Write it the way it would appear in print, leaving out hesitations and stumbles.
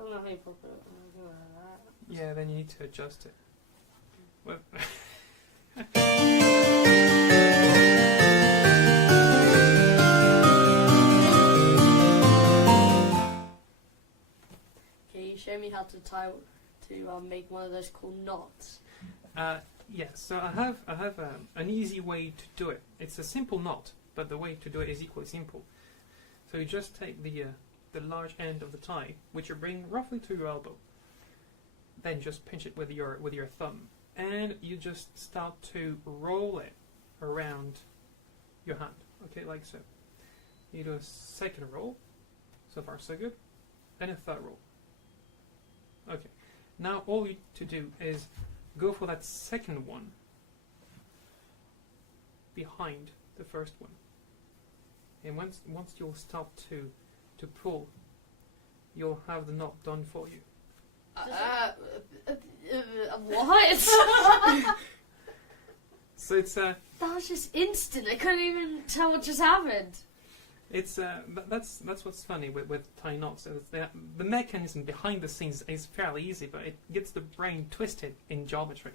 don't know how you pop it up. Like that. Yeah, then you need to adjust it. Well, Can you show me how to make one of those cool knots? yeah, so I have an easy way to do it. It's a simple knot, but the way to do it is equally simple. So you just take the large end of the tie, which you bring roughly to your elbow. Then just pinch it with your thumb, and you just start to roll it around your hand. Okay, like so. You do a second roll. So far, so good. And a third roll. Okay. Now all you need to do is go for that second one behind the first one. And once you'll start to pull, you'll have the knot done for you. What? So it's That was just instant. I couldn't even tell what just happened. it's that's what's funny with tie knots. Is the mechanism behind the scenes is fairly easy, but it gets the brain twisted in geometry.